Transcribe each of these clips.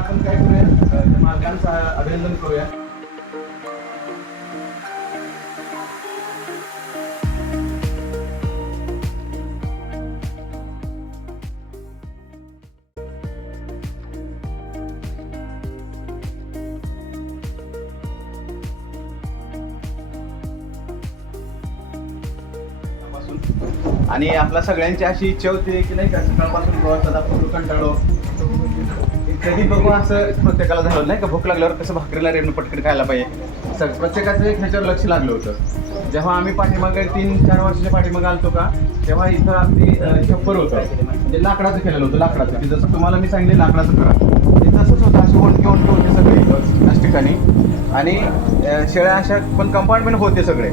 आपण काय करूया, मालकांचं अभिनंदन करूया. आणि आपल्या सगळ्यांची अशी इच्छा होती की नाही का, सकाळपासून प्रवासात आपण कंटाळलो, कधी बघू असं प्रत्येकाला झालं नाही का, भूक लागल्यावर कसं भाकरीला रेणू पटकन खायला पाहिजे. प्रत्येकाचं एक ह्याच्यावर लक्ष लागलं होतं. जेव्हा आम्ही पाठीमागे 3-4 वर्षाच्या पाठीमागे आलतो का, तेव्हा इथं अगदी छप्पर होतं, म्हणजे लाकडाचं केलेलं होतं. लाकडाचं, की जसं तुम्हाला मी सांगितले लाकडाचं करा, ते तसंच होतं. असे ओणके होते सगळे त्याच ठिकाणी, आणि शेळ्या अशा पण कंपार्टमेंट होते सगळे.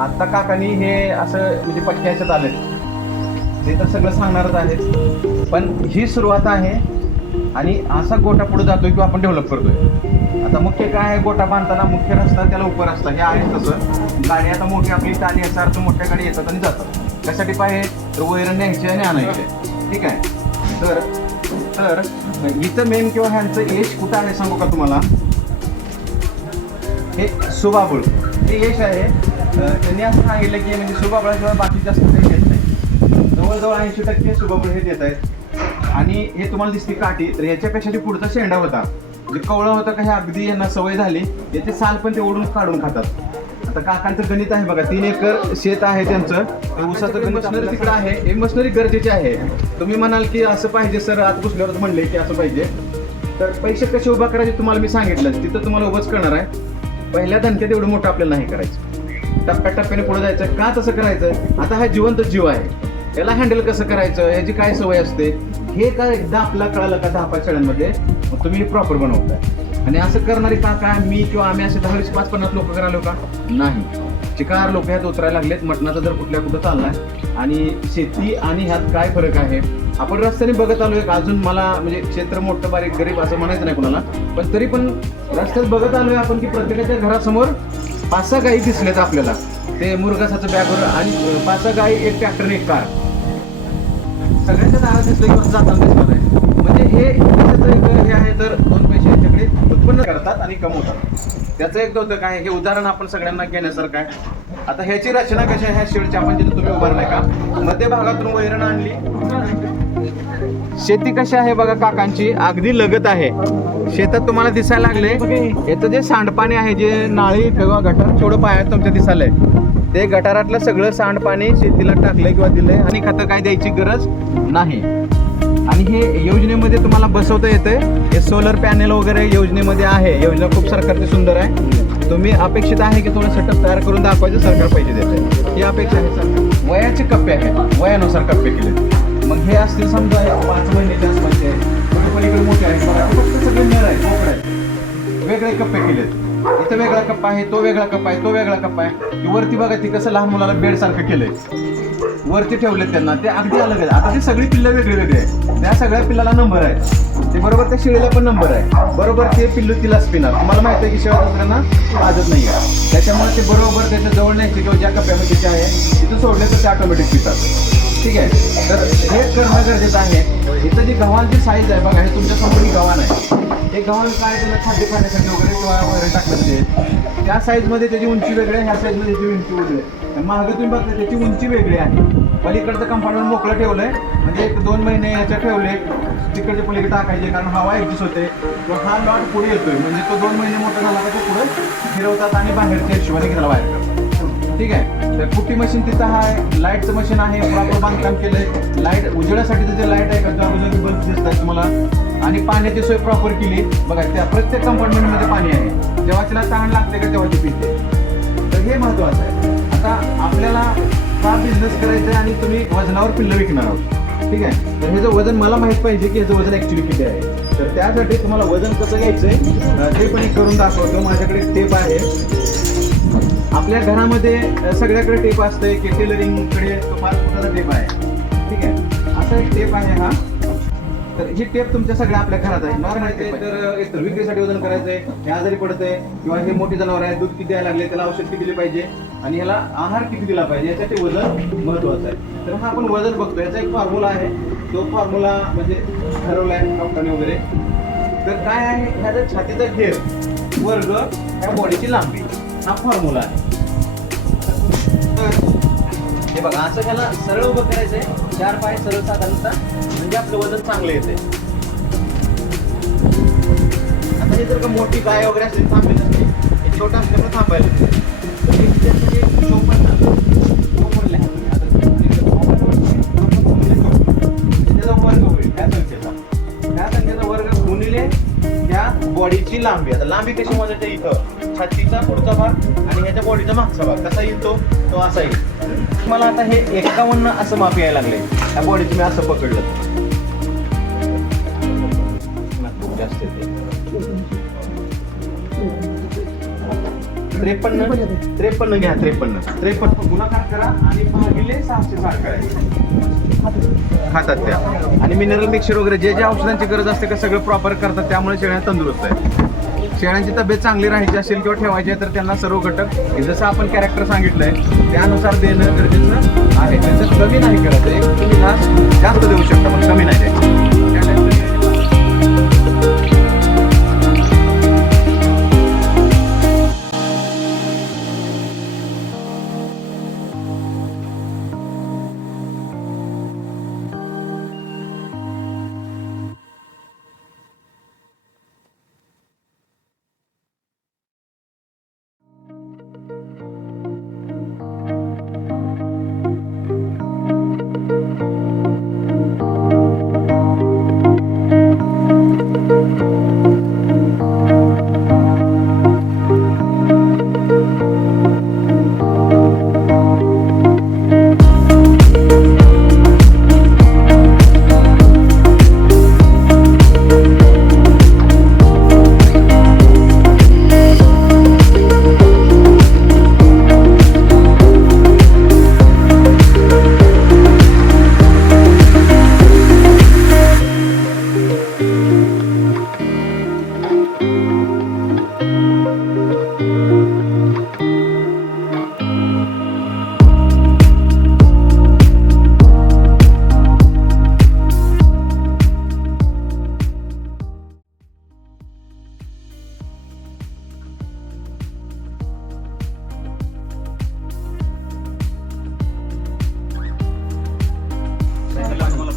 आत्ता काकानी हे असं म्हणजे पट्ट्याच्यात आले, ते तर सगळं सांगणारच आहे. पण ही सुरुवात आहे आणि असा गोटा पुढे जातोय किंवा आपण डेव्हलप करतोय. आता मुख्य काय आहे, गोटा बांधताना मुख्य रस्ता त्याला उपर रस्ता हे आहे. तसं गाडी आता मोठी आपली आली याचा अर्थ मोठ्या गाडी येतात आणि जातात. त्यासाठी पाहिजे तर वैरण न्यायचे आणि आणायचे, ठीक आहे. तर इथं मेन किंवा ह्यांचं यश कुठं आहे सांगू का तुम्हाला, हे सुबाबुळ हे यश आहे. त्यांनी असं सांगितलं की म्हणजे सुबाबुळाशिवाय बाकी जास्त काही येत नाही. जवळजवळ 80% सुबाबुळ हे देत आहेत. आणि हे तुम्हाला दिसते काठी, तर याच्यापेक्षा जे पुढचा शेंडा होता, जे कवळं होतं का, हे अगदी यांना सवय झाली. याचे साल पण ते ओढून काढून खातात. आता काकांचं गणित आहे बघा, 3 एकर शेत आहे त्यांचं. ऊसाचं गणित मशनरी तिकडं आहे. हे मशनरी गरजेची आहे. तुम्ही म्हणाल की असं पाहिजे सर, आत घुसल्यावरच म्हणले की असं पाहिजे, तर पैसे कसे उभा करायचे तुम्हाला मी सांगितलं, तिथं तुम्हाला उभंच करणार आहे. पहिल्या धनक्यात एवढं मोठं आपल्याला नाही करायचं, टप्प्याटप्प्याने पुढे जायचं. का तसं करायचं, आता हा जिवंत जीव आहे, याला हँडल कसं करायचं, याची काय सवय असते, हे काय एकदा आपल्याला कळालं का 10-5 शाळांमध्ये, मग तुम्ही प्रॉपर बनवताय. आणि असं करणारी काका मी किंवा आम्ही असे 10-20-50 लोक करायलो का नाही. चिकार लोक ह्यात उतरायला लागलेत. मटणाचा दर कुठं चाललाय, आणि शेती आणि ह्यात काय फरक आहे. आपण रस्त्याने बघत आलोय, अजून मला म्हणजे क्षेत्र मोठं बारीक गरीब असं म्हणायचं नाही कोणाला, पण तरी पण रस्त्यात बघत आलोय आपण की प्रत्येकाच्या घरासमोर 5-6 गायी दिसलेत आपल्याला. ते मुरगासाचं बॅगवर आणि 5-6 गायी, एक ट्रॅक्टर, एक कार, सगळ्यांच्या दारात दिसलं की जाताना दिसणार आहे. म्हणजे हे आहे, तर 2 पैसे यांच्याकडे उत्पन्न करतात आणि कमवतात. त्याचं एक द्योतक आहे. हे उदाहरण आपण सगळ्यांना घेण्यासारखं आहे. आता ह्याची रचना कशी आहे, ह्या शेडच्या आपण जिथे तुम्ही उभारलाय का, मध्य भागातून वैरण आणली. शेती कशी आहे बघा काकांची, अगदी लगत आहे. शेतात तुम्हाला दिसायला लागले याचं जे सांडपाणी आहे, जे नाळी किंवा गटार थोडं पायात तुमच्या दिसायलंय, ते गटारातलं सगळं सांडपाणी शेतीला टाकलंय किंवा दिलंय, आणि खतं काय द्यायची गरज नाही. आणि हे योजनेमध्ये तुम्हाला बसवता येतंय. हे सोलर पॅनेल वगैरे योजनेमध्ये आहे. योजना खूप सरकारची सुंदर आहे. तुम्ही अपेक्षित आहे की थोडं सेटअप तयार करून दाखवायचं, सरकार पैसे देते, ही अपेक्षा आहे. सर वयाचे कप्पे आहेत, वयानुसार कप्पे केले. मग हे असतील समजा 5 महिन्याचे आसपासचे आहे, पलीकडे मोठे आहेत, फक्त सगळे मेळ आहेत, मोकळे आहेत, वेगळे कप्पे केलेत. इथं वेगळा कप्पा आहे, तो वेगळा कप्पा आहे, तो वेगळा कप्पा आहे. वरती बघा ती कसं लहान मुलाला बेड सारखं केलंय, वरती ठेवलेत त्यांना, ते अगदी अलग आहे. आता ती सगळी पिल्लं वेगळी वेगळी आहे. त्या सगळ्या पिल्लाला नंबर आहे, ते बरोबर त्या शेळीला पण नंबर आहे, बरोबर ते पिल्लू तिलाच पिणार. तुम्हाला माहिती आहे की शेळ्या दुसऱ्यांना पाजत नाही आहे, त्याच्यामुळे ते बरोबर त्याच्या जवळ नाही किंवा ज्या कप्प्यामध्ये आहे तिथं सोडले तर ते ऑटोमॅटिक पितात. ठीक आहे. तर हे करणं गरजेचं आहे. इथं जी गव्हांची साईज आहे बघा, हे तुमच्या समोर ही गव्हाण आहे. हे गव्हाण काय त्याला खाद्य खाण्यासाठी वगैरे किंवा वगैरे टाकलं ते त्या साईजमध्ये त्याची उंची वेगळी आहे, ह्या साईजमध्ये त्याची उंची वेगळी आहे. मागं तुम्ही बघता त्याची उंची वेगळी आहे. पलीकडचं कंपार्टमेंट मोकळं ठेवलं आहे, म्हणजे 1-2 महिने याच्या ठेवले तिकडचे पलीकडे टाकायचे, कारण हवा ॲडजस्ट होते. किंवा हा लॉट पुढे येतोय, म्हणजे तो 2 महिने मोठा झाला का तो पुढे फिरवतात आणि बाहेरच्या हिशोबाने घ्यायला बाहेर करतात. ठीक आहे. तर कुट्टी मशीन तिथं आहे, लाईटचं मशीन आहे, प्रॉपर बांधकाम केलंय. लाईट उजेडासाठी तिथे लाईट आहे का, त्या बाजूला बल्ब दिसतात तुम्हाला. आणि पाण्याची सोय प्रॉपर केली बघा. त्या प्रत्येक कंपार्टमेंटमध्ये पाणी आहे. जेव्हा तिला तहान लागते का तेव्हा ती पिते. तर हे महत्त्वाचं आहे. आता आपल्याला हा बिझनेस करायचा आहे आणि तुम्ही वजनावर पिल्लं विकणार आहोत. ठीक आहे. तर ह्याचं वजन मला माहीत पाहिजे की ह्याचं वजन ॲक्च्युली किती आहे. तर त्यासाठी तुम्हाला वजन कसं घ्यायचं आहे ते पण एक करून दाखवतो. माझ्याकडे टेप आहे. आपल्या घरामध्ये सगळ्याकडे टेप असते की टेलरिंगकडे तो 5 फुटाचा टेप आहे. ठीक आहे. असा एक टेप आहे हा. तर ही टेप तुमच्या सगळ्या आपल्या घरात आहे. नॉर्मल टेप आहे. तर विक्रीसाठी वजन करायचंय, हे आजारी पडतंय किंवा हे मोठे जनावर आहे, दूध किती द्यायला लागले, त्याला औषध किती दिले पाहिजे आणि ह्याला आहार किती दिला पाहिजे, यासाठी वजन महत्वाचं आहे. तर हा आपण वजन बघतो. याचा एक फॉर्म्युला आहे. तो फॉर्म्युला म्हणजे ठरवला आहे डॉक्टरने वगैरे. तर काय आहे, ह्याचा छातीचा घेर वर्ग ह्या बॉडीची लांबी, हा फॉर्म्युला आहे. तर हे बघा, असं त्याला सरळ उभं करायचंय, 4 पाय सरळ साधारणतः, म्हणजे आपलं वजन चांगलं येते. आता हे जर का मोठी गाय वगैरे असेल थांबली नसते, हे छोटं असल्यामुळे थांबायला त्याचा वर्ग होईल. त्या संख्येचा वर्ग गुणिले त्या बॉडीची लांबी. आता लांबी कशी मोजायची, इथं छातीचा पुढचा भाग आणि ह्याच्या बॉडीचा मागचा भाग कसा येतो, तो असा येईल. मला आता हे 51 असं माप यायला लागले. त्या बॉडीचं मी असं पकडलं, जास्त येते. 53 घ्या. 53 गुणाकार करा आणि भागिले 660 करायचे खातात त्या. आणि मिनरल मिक्सचर वगैरे जे जे औषधांची गरज असते का सगळं प्रॉपर करतात. त्यामुळे शेळ्या तंदुरुस्त आहेत. शेळ्यांची तब्येत चांगली राहायची असेल किंवा ठेवायची आहे तर त्यांना सर्व घटक जसं आपण कॅरेक्टर सांगितलंय त्यानुसार देणं गरजेचं आहे. त्याचं कमी नाही करायचं. एक तुम्ही घास जास्त देऊ शकता पण कमी नाही द्यायचं.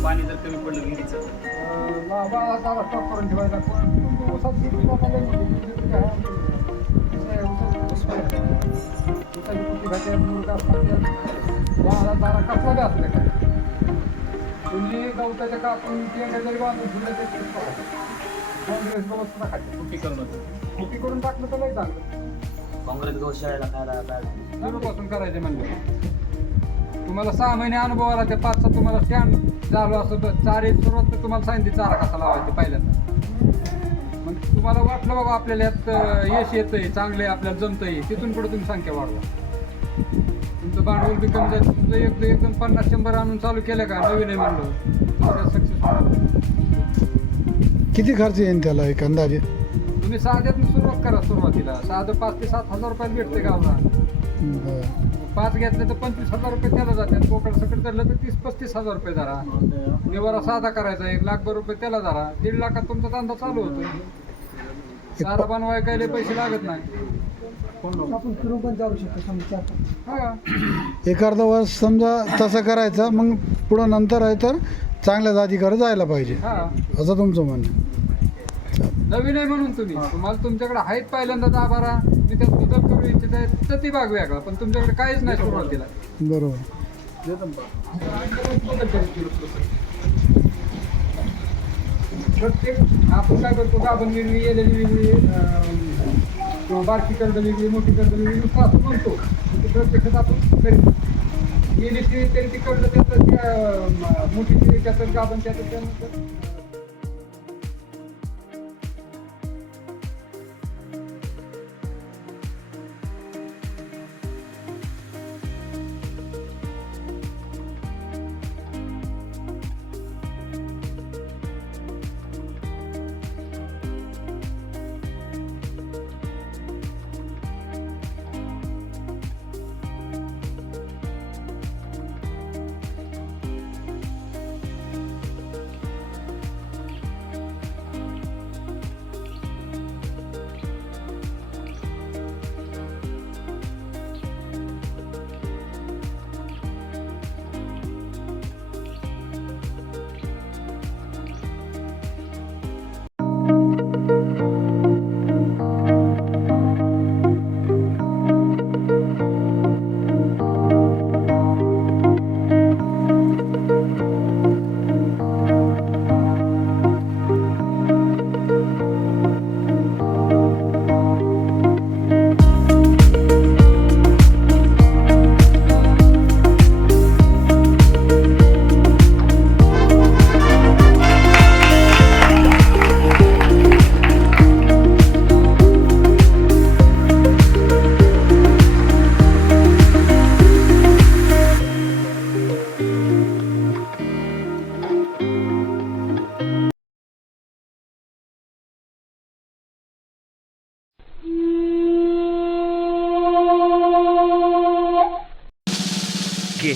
पाणी जर कमी पडलं विहिरीचं करून ठेवायचा कसला असलं काय तुम्ही गवताच्या कापून जरी बांधून फुलं काँग्रेस गवत सुद्धा खाते. कुटी करून टाकलं तर नाही चांगलं. काँग्रेस गौशाळेला खायला पासून करायचे म्हणजे तुम्हाला 6 महिने अनुभव आला. ते 5-6 तुम्हाला स्टँड झालो असं चारी सुरुवात तर तुम्हाला सांगितली चारा कसा लावायचा पहिल्यांदा. मग तुम्हाला वाटलं बाबा आपल्याला यात यश येतंय, चांगलं आहे, आपल्याला जमतंय, तिथून पुढे तुम्ही संख्या वाढवा. तुमचं भांडवल बी कमी जाईल. तुमचं एकदम 50-100 आणून चालू केलं का नवीन आहे म्हणलं तुमच्या सक्सेस. किती खर्च येईल त्याला एक अंदाजे? तुम्ही साध्यातून सुरुवात करा. सुरुवातीला साधं 5,000 ते 7,000 रुपयात भेटते गावला. 5 घेतलं तर 25,000 रुपये त्याला जातात. बोकड सकट धरलं तर 30-35,000 रुपये धरा. निवारा साधा करायचा 1,00,000 रुपये त्याला धरा. 1.5 लाखात तुमचा धंदा चालू होतो. चारा बनवाय काही लय पैसे लागत नाही. आपण फिरून पण जाऊ शकतो समजा. हा एक अर्धा वर्ष समजा तसं करायचं, मग पुढं नंतर आहे तर चांगल्या जातीकडे जायला पाहिजे, हा असं तुमचं म्हणणं आहे. नवीन आहे म्हणून तुम्हाला तुमच्याकडे आहेत पहिल्यांदा 10-12 मी त्यात बदल करू इच्छित आहे तर ती भाग वेगळा, पण तुमच्याकडे काहीच नाही सुरुवातीला. बरोबर. प्रत्येक आपण काय करतो, आपण वेगळी येलेली वेगळी किंवा बारकी कर्ज वेगळी, मोठी कर्ज वेगळी नुसतं असं म्हणतो. ते प्रत्यक्षात आपण करीत गेली तरी ती कर्ज त्याचं मोठी त्याचं आपण त्याचं त्यानंतर के